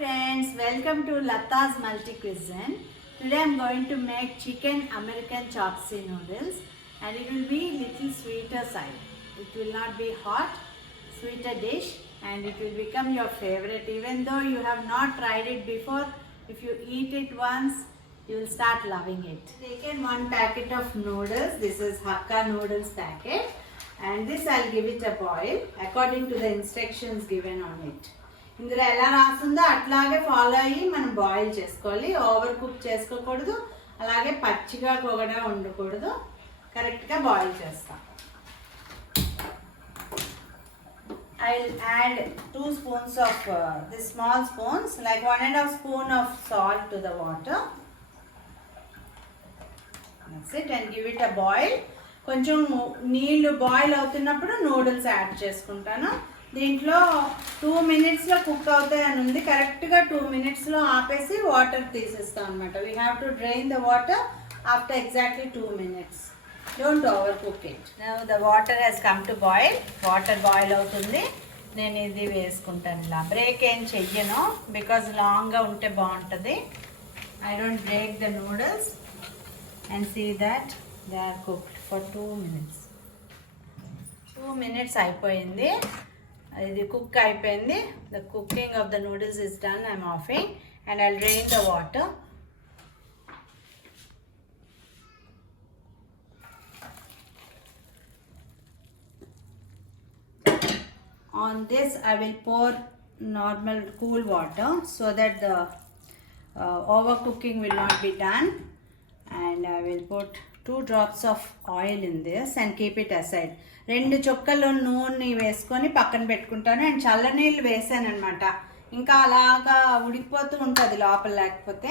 friends, welcome to Lata's Multi Cuisine. Today I am going to make chicken American chopsy noodles and it will be little sweeter side. It will not be hot, sweeter dish and it will become your favorite even though you have not tried it before. If you eat it once, you will start loving it. Taken one packet of noodles. This is Hakka noodles packet and this I'll give it a boil according to the instructions given on it. ఇందులో ఎలా రాస్తుందో అట్లాగే follow అయ్యి మనం boil చేసుకోవాలి. Over cook చేసుకోకూడదు, అలాగే పచ్చిగా కూడా ఉండకూడదు. కరెక్ట్గా బాయిల్ చేస్తాం. I will add 2 spoons of this small spoons, like 1.5 spoon of salt to the water. That's it, and give it a boil. కొంచెం నీళ్ళు బాయిల్ అవుతున్నప్పుడు నూడిల్స్ యాడ్ చేసుకుంటాను. దీంట్లో 2 minutesలో కుక్ అవుతాయి అని ఉంది. కరెక్ట్గా 2 minutesలో ఆపేసి వాటర్ తీసేస్తాం అనమాట. We have to drain the water after exactly 2 minutes. Don't overcook it. Now the water has come to boil. Water boil అవుతుంది. నేను ఇది వేసుకుంటాను. ఇలా బ్రేక్ ఏం చెయ్యను బికాజ్ లాంగ్గా ఉంటే బాగుంటుంది. I don't break the noodles and see that they are cooked for 2 minutes. 2 minutes అయిపోయింది. ఇది కుక్ అయిపోయింది. The cooking of the noodles is done. I'm offing and I'll drain the water. On this I will pour normal cool water so that the overcooking will not be done, and I will put 2 drops of oil in this and keep it aside. 2 చుక్కలు నూనె వేసుకొని పక్కన పెట్టుకుంటాను. And చల్లనీళ్ళు వేసాను అనమాట. ఇంకా అలాగా ఉడికిపోతూ ఉంటుంది లోపల. లేకపోతే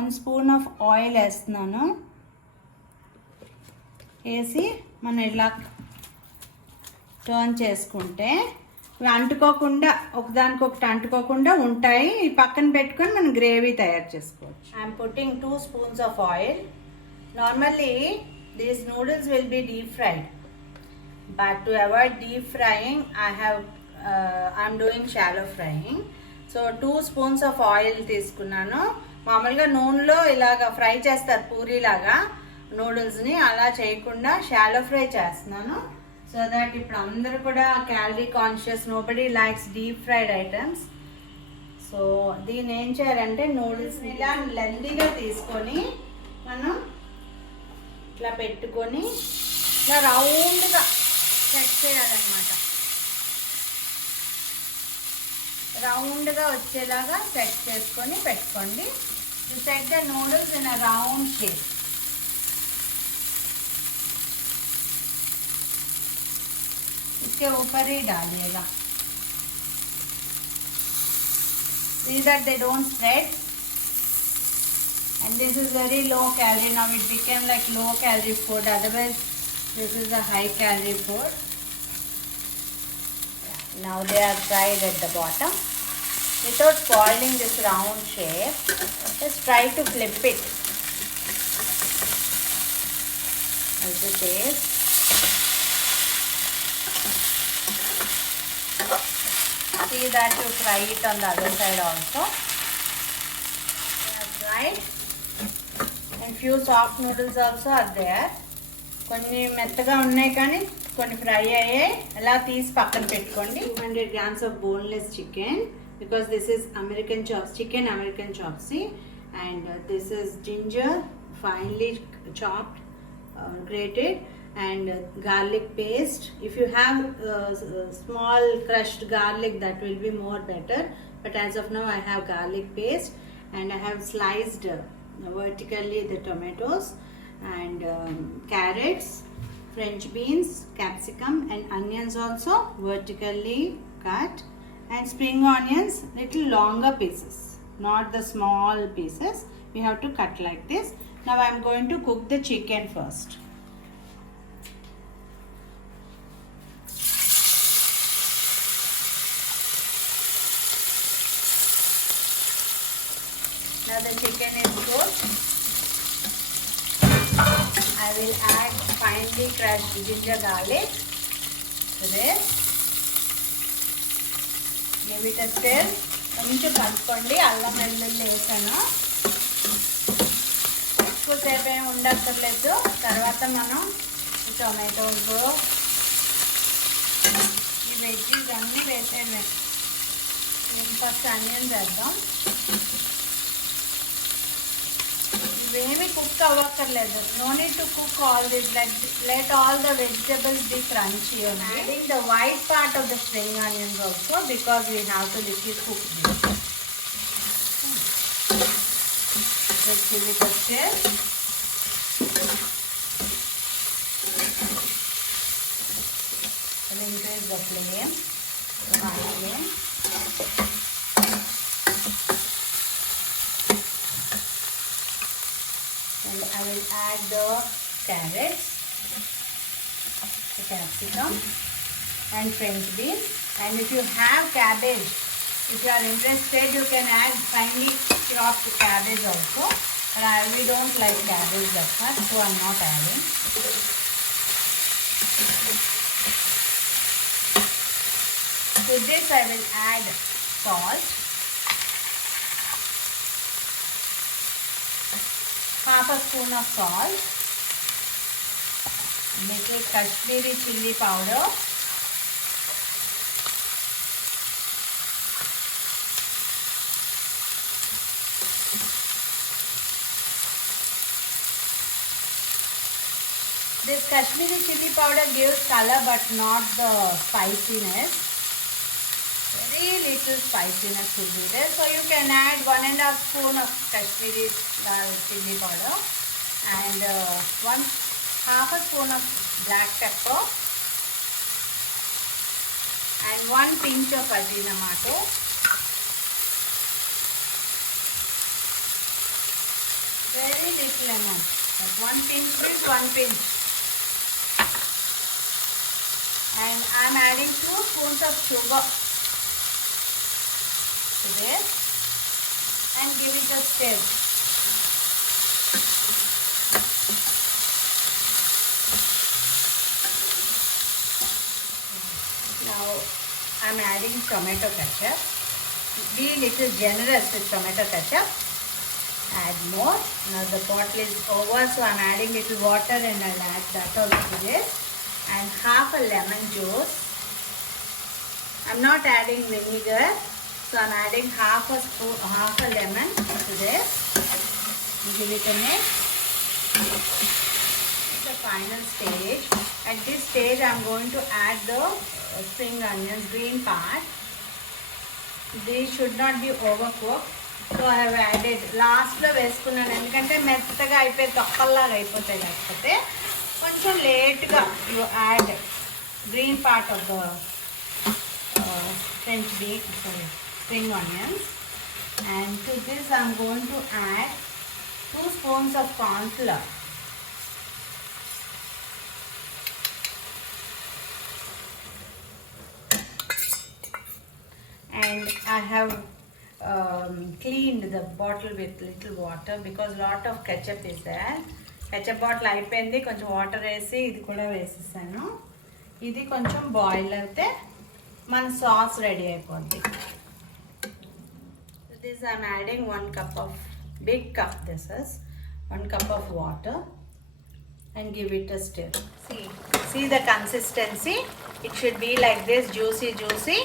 1 spoon ఆఫ్ ఆయిల్ వేస్తున్నాను. వేసి మనం ఇలా టర్న్ చేసుకుంటే అంటుకోకుండా, ఒకదానికొకటి అంటుకోకుండా ఉంటాయి. ఈ పక్కన పెట్టుకొని మనం గ్రేవీ తయారు చేసుకోవచ్చు. I'm putting 2 spoons of oil. Normally these noodles will be deep fried, but to avoid deep frying I'm doing shallow frying. So 2 spoons of oil తీసుకున్నాను. మామూలుగా నూనెలో ఇలాగ ఫ్రై చేస్తారు పూరీలాగా నూడిల్స్ని, అలా చేయకుండా షాలో ఫ్రై చేస్తున్నాను. సో దట్ ఇప్పుడు అందరూ కూడా calorie conscious, nobody likes deep fried items. So దీన్ని ఏం చేయాలంటే నూడిల్స్ని ఇలా లెందీగా తీసుకొని మనం ఇట్లా పెట్టుకొని ఇట్లా రౌండ్గా సెట్ చేయాలన్నమాట. రౌండ్గా వచ్చేలాగా సెట్ చేసుకొని పెట్టుకోండి. To set the noodles in a round shape. इसके ऊपर ही डालिएगा. See that they don't spread. And this is very low calorie. Now it became like low calorie food. Otherwise this is a high calorie food. Now they are fried at the bottom. Without spoiling this round shape, just try to flip it as it is. See that you fry it on the other side also. That's right. And few soft noodles also are there. కొన్ని మెత్తగా ఉన్నాయి కానీ కొన్ని fry అయ్యాయి. అలా తీసి పక్కన పెట్టుకోండి. 200 grams of boneless chicken, because this is American chops, chicken American chopsy, and this is ginger finely chopped, grated, and garlic paste. If you have small crushed garlic, that will be more better, but as of now I have garlic paste, and I have sliced vertically the tomatoes and carrots, French beans, capsicum, and onions also vertically cut, and spring onions little longer pieces, not the small pieces. We have to cut like this. Now I am going to cook the chicken first. Now the chicken is cooked. I will add finely crushed ginger garlic to this. give it a stir. కొంచెం కలుపుకోండి. అల్లం వెల్లుల్లి వేసాను. ఎక్కువసేపు ఏమి ఉండక్కర్లేదు. తర్వాత మనం tomatoes ఈ వెజ్జీస్ అన్నీ వేసేవి. ఫస్ట్ ఆనియన్స్ వేద్దాం. ఇవేమి కుక్ అవ్వక్కర్లేదు. No need to cook all this. Let all the vegetables be crunchy only. Adding the white part of the spring onions also because we have to little cook this. Let's give it a stir. And increase the flame, high flame. And I will add the carrots, the capsicum and French beans. And if you have cabbage, if you are interested, you can add finely chopped cabbage also. But we don't like cabbage that much, so I am not adding. To this I will add salt, half a spoon of salt, little Kashmiri chilli powder, this Kashmiri chilli powder gives color but not the spiciness. Very little spiciness will be there, so you can add 1.5 spoon of Kashmiri chilli powder and half a spoon of black pepper and 1 pinch of Ajinomoto. Very little amount, like 1 pinch is 1 pinch. And I am adding 2 spoons of sugar to this and give it a stir. Now I am adding tomato ketchup. Be little generous with tomato ketchup. Add more. Now the bottle is over, so I am adding little water and I will add that also to this. And half a lemon juice. I am not adding vinegar, so I am adding half a lemon to this. Give it a mix. The final stage. At this stage I am going to add the spring onions, green part. These should not be overcooked. So I have added last lo veskunnanu endukante mettaga ayipoye tokkallaga ayipothayi lekapothe koncham late ga you add green part of the spring onions. And to this I am going to add 2 spoons of corn flour. And I have cleaned the bottle with little water because lot of ketchup is there. Ketchup bottle అయిపోయింది, కొంచెం water వేసి ఇది కూడా వేసేసాను. ఇది కొంచెం boil అయితే మన సాస్ రెడీ అయిపోద్ది. This I am adding 1 cup of big cup. This is 1 cup of water and give it a stir. See the consistency. It should be like this, juicy.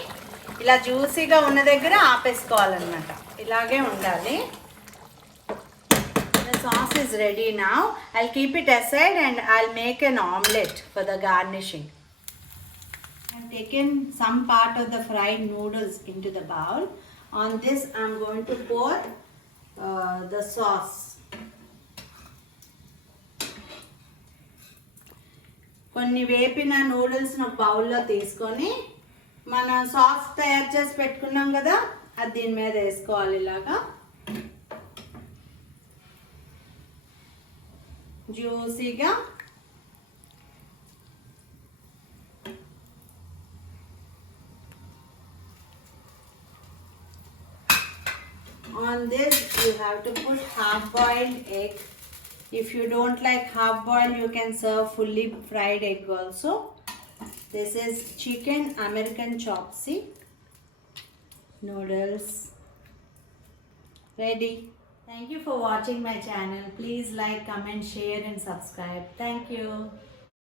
ఇలా జ్యూసీగా ఉన్న దగ్గర ఆపేసుకోవాలన్నమాట. ఇలాగే ఉండాలి. The sauce is ready now. I'll keep it aside and I'll make an omelette for the garnishing. I've taken some part of the fried noodles into the bowl. On this I'm going to pour the sauce. కొన్ని వేపిన noodles ఒక బౌల్లో తీసుకొని మన sauce తయారు చేసి పెట్టుకున్నాం కదా, అది దీని మీద వేసుకోవాలి ఇలాగా జ్యూసీగా. On this you have to put half boiled egg. If you don't like half boiled, you can serve fully fried egg also. This is chicken American chopsy. noodles ready. Thank you for watching my channel. Please like, comment, share and subscribe. Thank you.